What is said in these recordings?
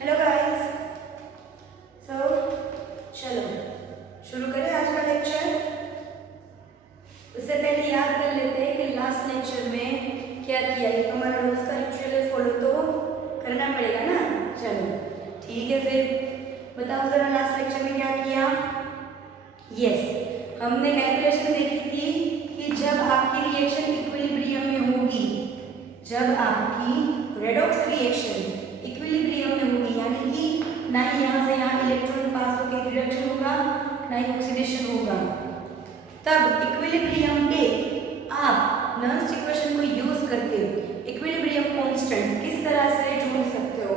Hello guys. सो चलो शुरू करें आज का लेक्चर। उससे पहले याद कर लेते हैं कि लास्ट लेक्चर में क्या किया। ये तुम्हारा रोज का रिचुअल है, फॉलो तो करना पड़ेगा ना। चलो ठीक है, फिर बताओ जरा लास्ट लेक्चर में क्या किया। यस, हमने कैलकुलेशन देखी थी कि जब आपकी रिएक्शन इक्विलिब्रियम में होगी, जब आपकी रेडॉक्स रिएक्शन इक्विलिब्रियम में होगी, यानी कि ना ही यहाँ से यहाँ इलेक्ट्रॉन पास होकर रिडक्शन होगा, ना ही ऑक्सीडेशन होगा, तब इक्विलिब्रियम पे आप नर्स इक्वेशन को यूज करके इक्विलिब्रियम कांस्टेंट किस तरह से ढूंढ सकते हो,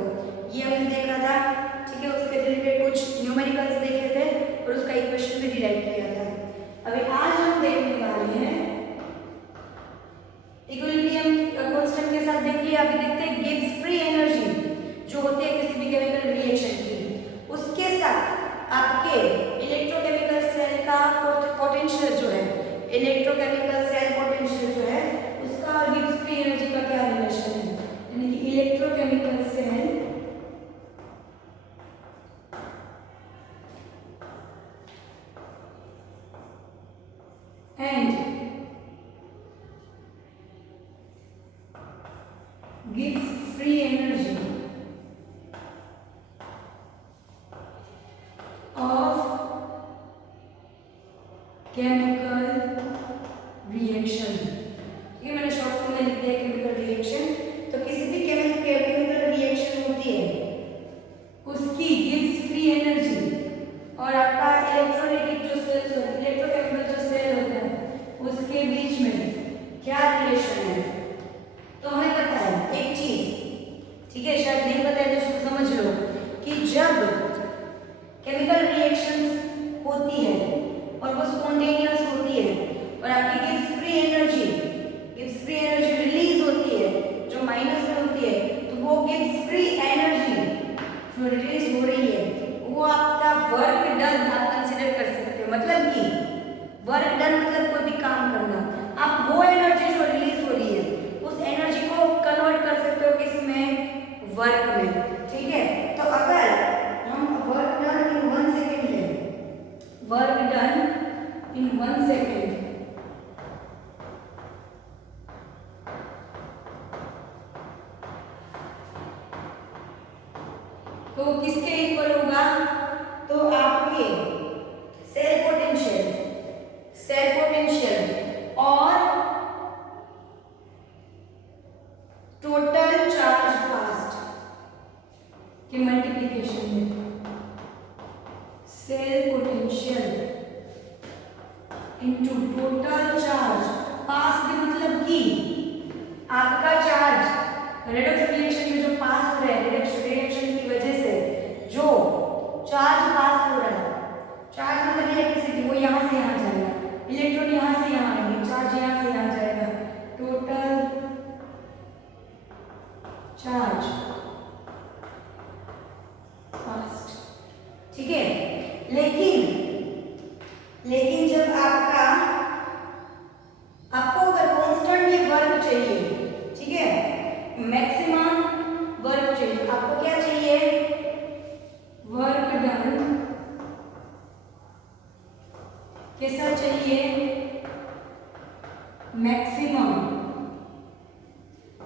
ये हमने देखा था। ठीक है, उसके रिलेटेड कुछ न्यूमेरिकल्स देखे थे और उसका इक्वेशन भी डिराइव किया था। अभी आज हम देखने वाले हैं इक्विलिब्रियम कांस्टेंट के साथ। देखिए अभी देखते हैं गिब्स फ्री एनर्जी जो होती है किसी भी केमिकल रिएक्शन की, उसके साथ आपके इलेक्ट्रोकेमिकल सेल का पोटेंशियल जो है, इलेक्ट्रोकेमिकल सेल पोटेंशियल जो है उसका और गिब्स फ्री एनर्जी का क्या रिलेशन है, यानी कि electrochemical cell and Gibbs free energy chemical reaction. ये मैंने शॉर्ट फॉर्म में लिख दिया केमिकल रिएक्शन। तो किसी भी केमिकल रिएक्शन होती है उसकी गिब्स फ्री एनर्जी और आपका इलेक्ट्रोलाइटिक जो सेल्स होते हैं, इलेक्ट्रोकेमिकल जो सेल होता है उसके बीच में क्या रिलेशन है। तो हमें पता है एक चीज, ठीक है, शायद नहीं पता है तो उसको समझ लो कि जब केमिकल रिएक्शन होती है और वो स्पॉन्टेनियस होती है और आपकी गिब्स फ्री एनर्जी रिलीज होती है जो माइनस में होती है, तो वो गिब्स फ्री एनर्जी जो रिलीज हो रही है वो आपका वर्क डन आप कंसीडर कर सकते हो। मतलब कि वर्क डन मतलब कोई भी काम करना, आप वो एनर्जी जो रिलीज हो रही है उस एनर्जी को कन्वर्ट कर सकते हो किसमें, वर्क में। ठीक है, तो अगर हम वर्क डन इन 1 सेकेंड है, वर्क डन in 1 second, तो किसके इक्वल होगा, तो आपके सेल पोटेंशियल और टोटल चार्ज पास्ट के मल्टीप्लिकेशन में cell potential into total charge pass भी, मतलब कि आपका चार्ज रेडॉक्स रिएक्शन में जो पास हो रहा है, रेडॉक्स रिएक्शन की वजह से जो चार्ज पास हो रहा है, चार्ज मतलब इलेक्ट्रिसिटी वो यहाँ से यहाँ जाएगा, इलेक्ट्रॉन यहाँ से यहाँ आएंगे, चार्ज यहाँ से यहाँ जाएगा, टोटल चार्ज पास्ट। ठीक है, लेकिन जब आपको अगर कांस्टेंट में वर्क चाहिए, ठीक है, मैक्सिमम वर्क चाहिए, आपको क्या चाहिए, वर्क डन कैसा चाहिए, मैक्सिमम।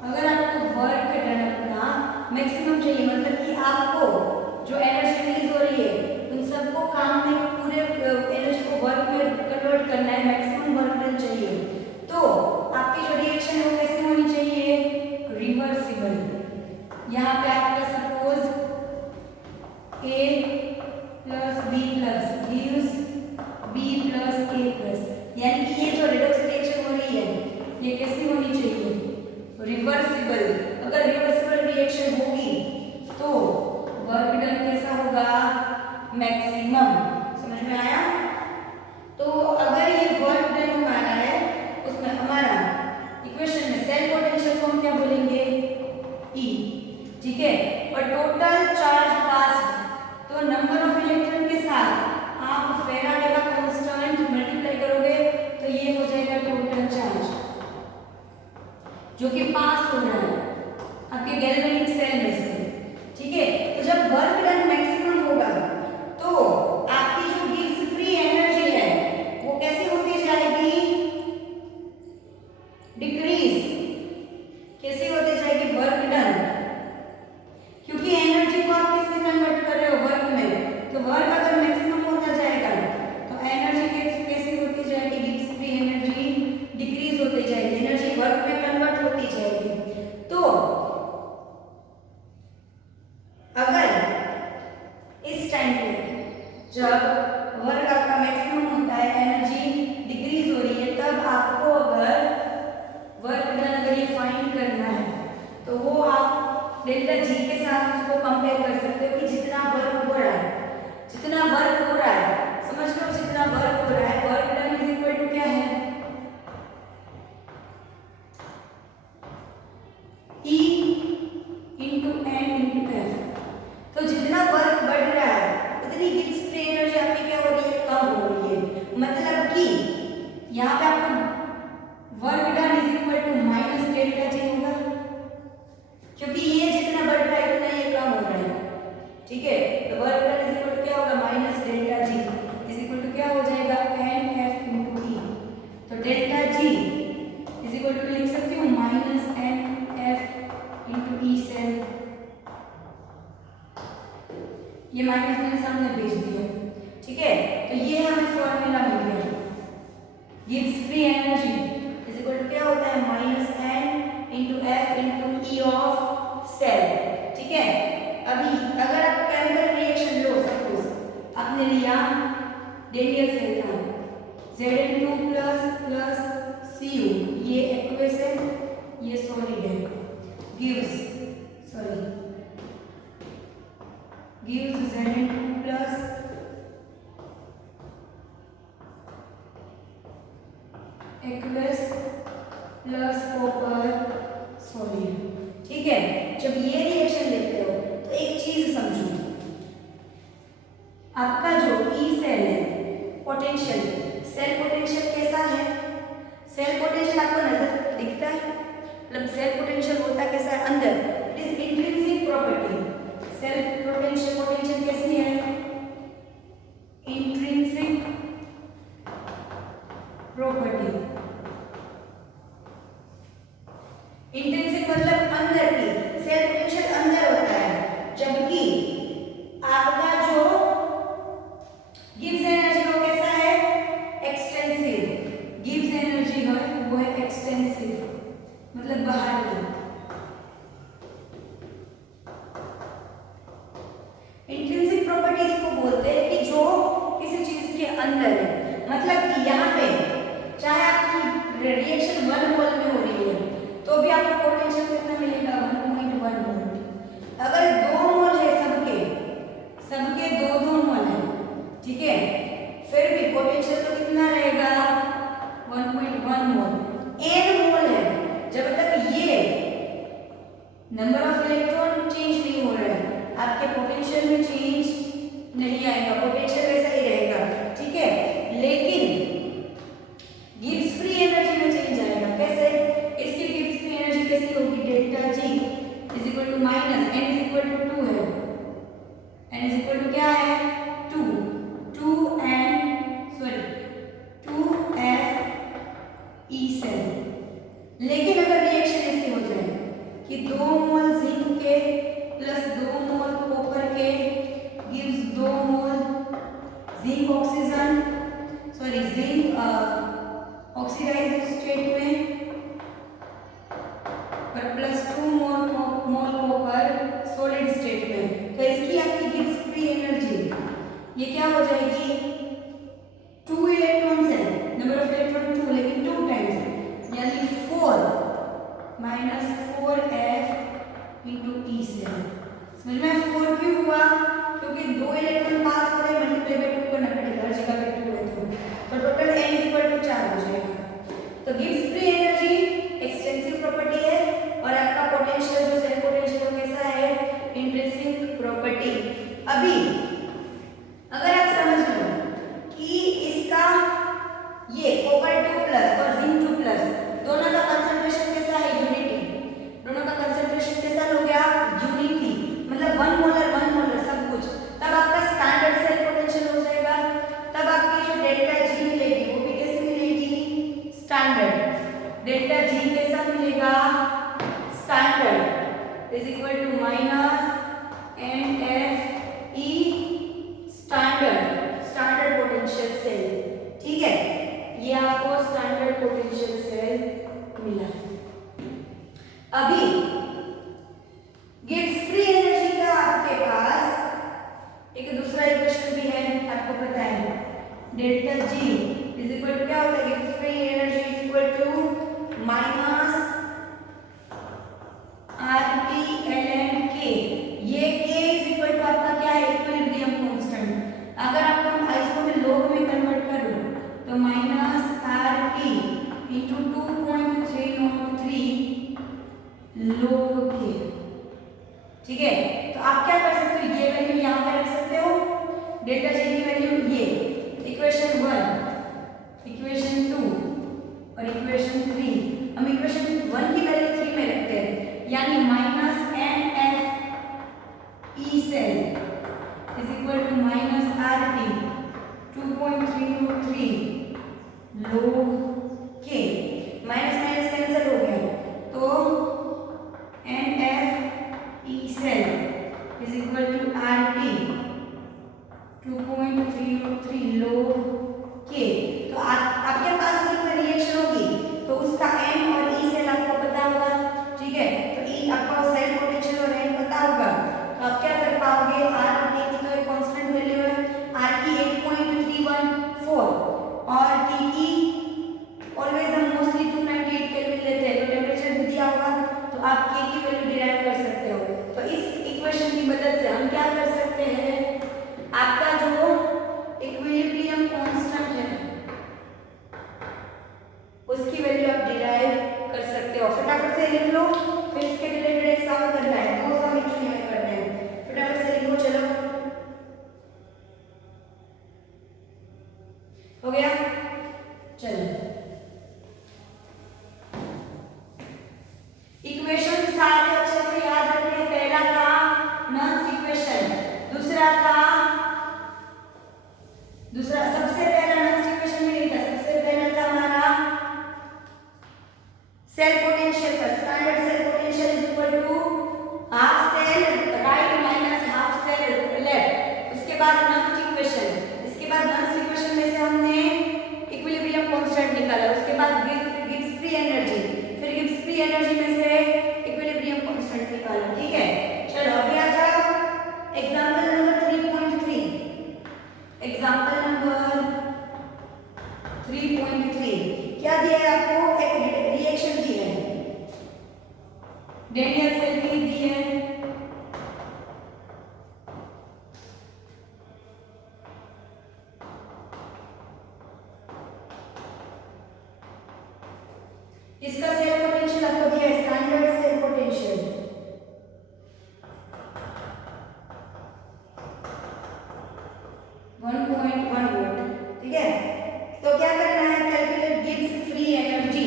अगर आपको वर्क डन अपना मैक्सिमम चाहिए, मतलब कि आपको जो एनर्जी रिलीज हो रही है उन सबको काम में पूरे एनर्जी को वर्क में कन्वर्ट करना है, मैक्सिमम वर्क डन चाहिए, तो आपकी जो रिएक्शन है वो कैसे होनी चाहिए, रिवर्सिबल। यहाँ पे आपका suppose A plus B plus gives B plus A plus, यानी कि ये जो रेडॉक्स रिएक्शन हो रही है ये कैसी होनी चाहिए, रिवर्सिबल। अगर रिवर्सिबल रिएक्शन होगी तो वर्क डन कैसा होगा, मैक्सिमम। समझ में आया। तो अगर ये वर्क डन हमारा है उसमें हमारा इक्वेशन में सेल पोटेंशियल को हम क्या बोलेंगे, E। ठीक है, और टोटल चार्ज पास, तो नंबर ऑफ इलेक्ट्रॉन के साथ आप फैराडे का कांस्टेंट मल्टीप्लाई करोगे तो ये हो जाएगा टोटल चार्ज जो कि पास हो रहा है आपके गैल्वेनिक सेल में से। ठीक है, तो जब जब वर्क आपका मैक्सिमम होता है, एनर्जी डिक्रीज हो रही है, तब आपको अगर वर्क डन अगर ये फाइंड करना है तो वो आप डेल्टा जी के साथ उसको कंपेयर कर सकते हो कि जितना वर्क हो रहा है, जितना वर्क हो रहा है, समझ लो जितना वर्क हो रहा है, work done is equal to क्या है, E into n into F. तो जितना वर्क बढ़ रहा है उतनी गिब्स फ्री एनर्जी आपकी क्या हो रही है, कम हो रही है। मतलब कि यहाँ पे आपका work done is equal to minus delta G होगा, क्योंकि ये जितना बढ़ रहा है उतना ये कम हो रहा है, ठीक है। तो work done is equal to क्या होगा, minus delta G is equal to क्या हो जाएगा, एन एफ इंटू ई। तो delta G is equal to लिख सकती हूँ minus n F into E cell, ये माइनस मैंने सामने भेज दिया, ठीक है। तो ये हमें फॉर्मूला मिल गया, Gibbs free energy is equal to क्या होता है, minus n into F into E of cell, ठीक है। अभी अगर आप केमिकल रिएक्शन लो, सपोज आपने लिया डेनियल सेल का Zn2 प्लस Cu, ये एक्वस है, ये सॉलिड है, gives Zn2 plus aqueous plus copper solid, ठीक है। जब ये रिएक्शन लेते हो तो एक चीज समझो, आपका जो ई सेल है, पोटेंशियल सेल पोटेंशियल कैसा है, सेल पोटेंशियल आपको नजर दिखता है, मतलब सेल पोटेंशियल होता कैसा है अंदर, it is intrinsic property. Cell potential कैसी है, इंट्रिंसिक प्रॉपर्टी। इंट्रिंसिक मतलब अंदर की, सेल पोटेंशियल अंदर होता है, जबकि आपका जो गिब्स एनर्जी वो कैसा है, एक्सटेंसिव। गिब्स एनर्जी है वो है एक्सटेंसिव, मतलब बाहर की। इंट्रिंसिक प्रॉपर्टी इसको बोलते हैं कि जो किसी चीज के अंदर है, मतलब कि यहाँ पे चाहे आपकी रिएक्शन 1 मोल में हो रही है तो भी आपको पोटेंशियल कितना मिलेगा, 1.1 मोल। अगर 2 मोल है, सबके 2 मोल है, ठीक है, फिर भी पोटेंशियल तो कितना रहेगा, 1.1 मोल। n मोल है, जब तक ये नंबर ऑफ इलेक्ट्रॉन चेंज नहीं हो रहा है आपके पोटेंशियल में चेंज नहीं आएगा, पोटेंशियल वैसा ही रहेगा, ठीक है। लेकिन गिब्स फ्री एनर्जी में चेंज आएगा, कैसे, इसकी गिब्स फ्री एनर्जी कैसी होगी, delta G is equal to minus n is equal to 2 है, एन इज इक्वल टू क्या है, 2 2f ई सेल। लेकिन अगर रिएक्शन ऐसी हो जाए कि 2 मोल जिंक के प्लस 2 मोल कॉपर के gives 2 mole zinc oxygen, zinc oxidised state में और plus 2 mole copper solid state में, तो इसकी आपकी गिब्स फ्री एनर्जी ये क्या हो जाएगी, 2 इलेक्ट्रॉन्स है, नंबर ऑफ इलेक्ट्रॉन 2, लेकिन 2 टाइम्स यानी 4 minus 4f into E cell. समझ में 4 क्यों हुआ, क्योंकि 2 इलेक्ट्रॉन पास हो रहे, मल्टीप्लाई बाय 2 करना पड़ेगा, हर जगह पे 2 है तो total n is equal to 4 हो जाएगा। तो Gibbs free energy extensive property है और आपका पोटेंशियल जो सेल पोटेंशियल वो कैसा है, इंट्रिंसिक प्रॉपर्टी। अभी अगर आप समझ लो कि इसका ये कॉपर 2 प्लस और जिंक 2 प्लस दोनों का कंसंट्रेशन कैसा है, यूनिटी, दोनों का कंसंट्रेशन कैसा हो गया, यूनिटी, मतलब 1 मोलर सब कुछ, तब आपका स्टैंडर्ड सेल पोटेंशियल हो जाएगा, तब आपकी जो डेल्टा जी मिलेगी वो भी कैसे मिलेगी, स्टैंडर्ड। डेल्टा जी कैसा मिलेगा, standard is equal to minus n F E standard potential cell, ठीक है। ये आपको स्टैंडर्ड पोटेंशियल सेल मिला। अभी गिब्स फ्री एनर्जी का आपके पास एक दूसरा इक्वेशन भी है, आपको free energy is equal to minus RT ln K। ये K इज इक्वल टू आपका क्या है, इक्विलिब्रियम कांस्टेंट। अगर आपको हम इसको मैं लॉग में कन्वर्ट करूं तो minus RT into 2.303 log K। ठीक है, तो आप क्या कर सकते हो, ये वैल्यू यहाँ पे रख सकते हो, डेल्टा जी की वैल्यू ये इक्वेशन 1, इक्वेशन 2 और इक्वेशन 3। हम इक्वेशन 1 की वैल्यू 3 में रखते हैं, यानी minus NFE cell is equal to minus RT 2.303 log K। Minus minus cancel हो गया, तो NFE cell is equal to RT 2.303 log K। तो आपके पास कोई रिएक्शन होगी तो उसका N और E सेल आपको पता होगा, ठीक है, तो E आपको सेल पोटेंशियल और N पता होगा, तो आप क्या कर पाओगे, RT की तो एक कांस्टेंट वैल्यू है, R की 8.314 और T की ऑलवेज हम मोस्टली 298 केल्विन लेते हैं, तो टेंपरेचर भी दिया होगा, तो आप K की वैल्यू डिराइव कर सकते हो। तो इस इक्वेशन की मदद से हम क्या कर सकते हैं, आपका जो इक्विलिब्रियम कांस्टेंट है उसकी वैल्यू आप डिराइव कर सकते हो। फटाफट से लिख लो, फिर इसके रिलेटेड एक सम करना है, दो सम एक्चुअली हमें करने हैं, फटाफट से लिखो। चलो हो गया, चलो इक्वेशन सारे अच्छे से याद रखिए। पहला था नॉन इक्वेशन, दूसरा सबसे पहला नॉन इक्वेशन में नहीं था, सबसे पहला था हमारा सेल पोटेंशियल का standard cell potential is equal to half cell right minus half cell left. उसके बाद नॉन इक्वेशन, इसके बाद नॉन इक्वेशन में से हमने इक्विलिब्रियम कांस्टेंट निकाला, उसके बाद गिब्स फ्री एनर्जी, फिर गिब्स फ्री एनर्जी में से इक्विलिब्रियम कांस्टेंट निकाला, ठीक है। चलो अभी आ जाओ एग्जांपल नंबर 3.3। एग्जांपल नंबर 3.3 क्या दिया है आपको, एक रिएक्शन दी है, डेनियल सेल की दी है, इसका सेल पोटेंशियल आपको दिया है स्टैंडर्ड सेल पोटेंशियल 1.1 वोल्ट, ठीक है। तो क्या करना है, calculate Gibbs free energy,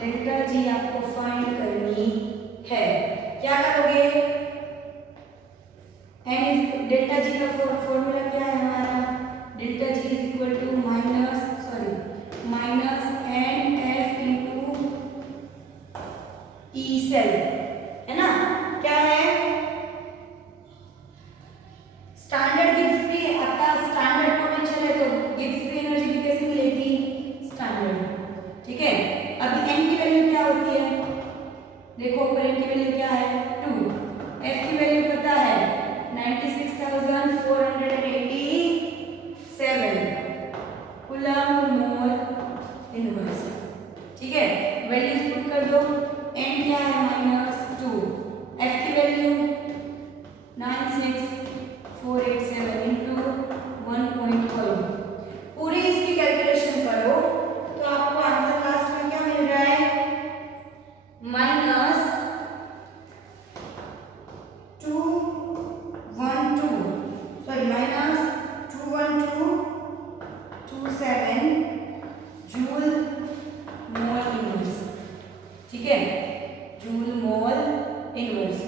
delta G आपको फाइंड करनी है। क्या करोगे, एन इज डेल्टा जी का फॉर्मूला क्या है हमारा, delta G is equal to minus n F into E cell, है ना। क्या है, स्टैंडर्ड गिब्स फ्री, आपका स्टैंडर्ड पोटेंशियल है तो गिब्स फ्री एनर्जी भी कैसे मिलेगी, स्टैंडर्ड, ठीक है। अभी एन की वैल्यू क्या होती है, देखो ऊपर एन की वैल्यू क्या है 2, एफ की वैल्यू पता है 96,487 कूलम मोल इनवर्स, ठीक है। वैल्यूज पुट कर दो, एन क्या है -2, एफ की वैल्यू 96,487 इंटू 1.1, पूरी इसकी कैलकुलेशन करो तो आपको आंसर लास्ट में क्या मिल रहा है, -21227 जूल मोल इनवर्स, ठीक है, joule mole inverse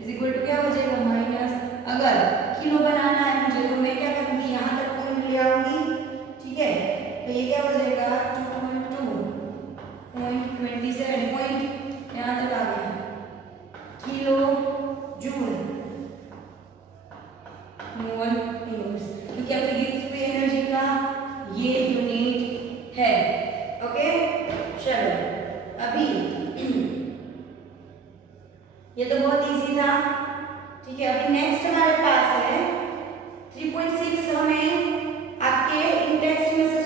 is equal to क्या हो जाएगा माइनस, अगर किलो बनाना है मुझे तो मैं क्या करूंगी, यहाँ तक पॉइंट ले आऊंगी, ठीक है, तो ये क्या हो जाएगा 2.27 पॉइंट यहाँ तक आ गया, किलो जूल मोल इनवर्स, क्योंकि आपकी गिब्स फ्री एनर्जी का ये यूनिट है। ओके, चलो अभी ये तो बहुत इजी था, ठीक है। अभी नेक्स्ट हमारे पास है 3.6, हमें आपके इन टेक्स्ट में से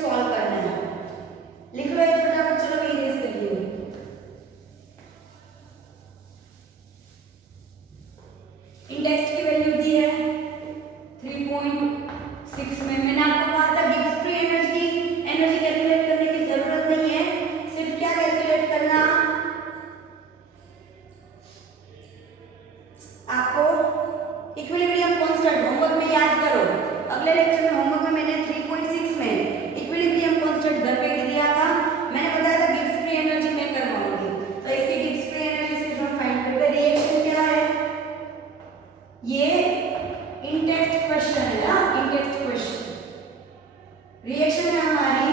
अगले लेक्चर में होमवर्क में मैंने 3.6 में इक्विलिब्रियम कांस्टेंट घर पे दिया था, मैंने बताया था गिब्स फ्री एनर्जी में करवाऊंगी, तो इसकी गिब्स फ्री एनर्जी से हम फाइंड करते हैं रिएक्शन क्या है। ये इन टेक्स्ट क्वेश्चन है ना, इन टेक्स्ट क्वेश्चन रिएक्शन है हमारी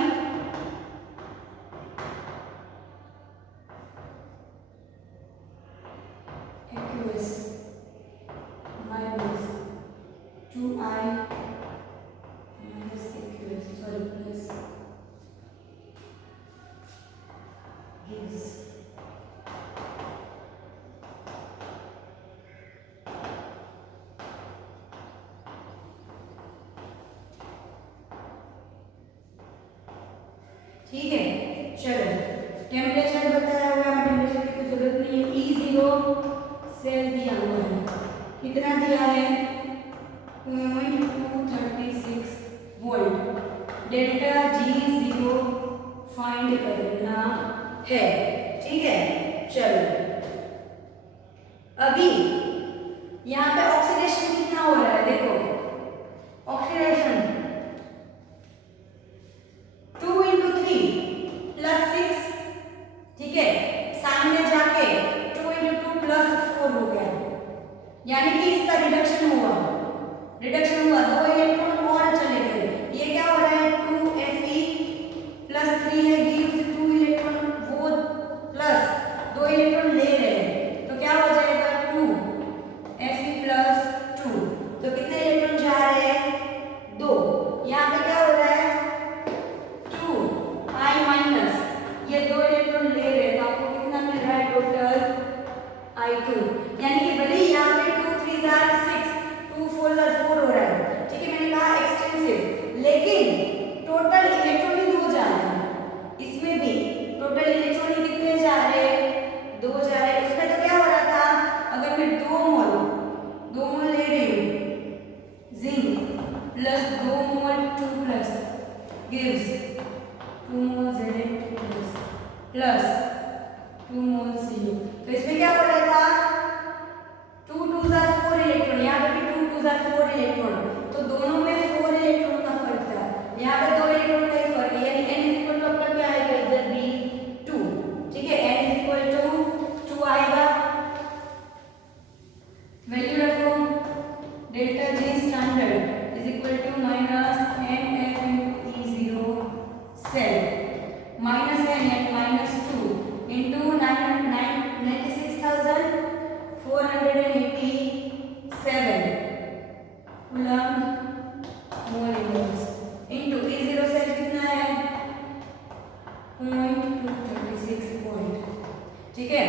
aqueous minus 2i minus aqueous sorry plus gives ठीक है। चलो टेम्परेचर बताया हुआ है, टेम्परेचर की जरूरत नहीं है, E0 सेल दिया हुआ है, कितना दिया है 0.236 वोल्ट, डेल्टा G0 फाइंड करना है, ठीक है। चलो अभी यहाँ पे ऑक्सीडेशन कितना हो रहा है, देखो ऑक्सीडेशन 2 into 3 plus 6, ठीक है, सामने जाके 2 into 2 plus 4 हो गया, यानी कि इसका रिडक्शन हुआ, दो इलेक्ट्रॉन और चले गए, ये क्या हो रहा है 2Fe plus 3 है gives 2 इलेक्ट्रॉन, वो प्लस 2 इलेक्ट्रॉन ले रहे हैं, तो क्या हो जाएगा 2Fe plus 2, तो कितने इलेक्ट्रॉन जा रहे हैं 2, यहाँ पे क्या हो रहा है 2i माइनस, ये 2 इलेक्ट्रॉन ले रहे हैं, तो आपको कितना मिल रहा है टोटल I2, यानी कि भले ही यहाँ पे 2 3 are 6 2 4 are 4 हो रहा है, ठीक है, मैंने कहा एक्सटेंसिव, लेकिन टोटल इलेक्ट्रॉन ही 2 जा रहे हैं, इसमें भी टोटल इलेक्ट्रॉन ही कितने जा रहे हैं 2 जा रहे हैं। उसमें तो क्या हो रहा था, अगर मैं 2 मोल ले रही हूँ जिंक प्लस 2 मोल 2 प्लस गिव्स 2 मोल Zn2 प्लस 2 मोल Cu, तो इसमें क्या हो रहा था 2 2s are 4 इलेक्ट्रॉन, यहाँ पे भी 2 2s are 4 इलेक्ट्रॉन, तो दोनों में 4 इलेक्ट्रॉन का फर्क था, यहाँ पे 2 इलेक्ट्रॉन का ही फर्क है, यानी n इज इक्वल टू आपका क्या आएगा इधर भी 2, ठीक है, n इज इक्वल टू 2 आएगा, वैल्यू रखो delta G standard is equal to minus NF into E0 cell minus n यानी minus 2 into 96,487 coulomb mole inverse into E0 cell कितना है 0.236 वोल्ट, ठीक है।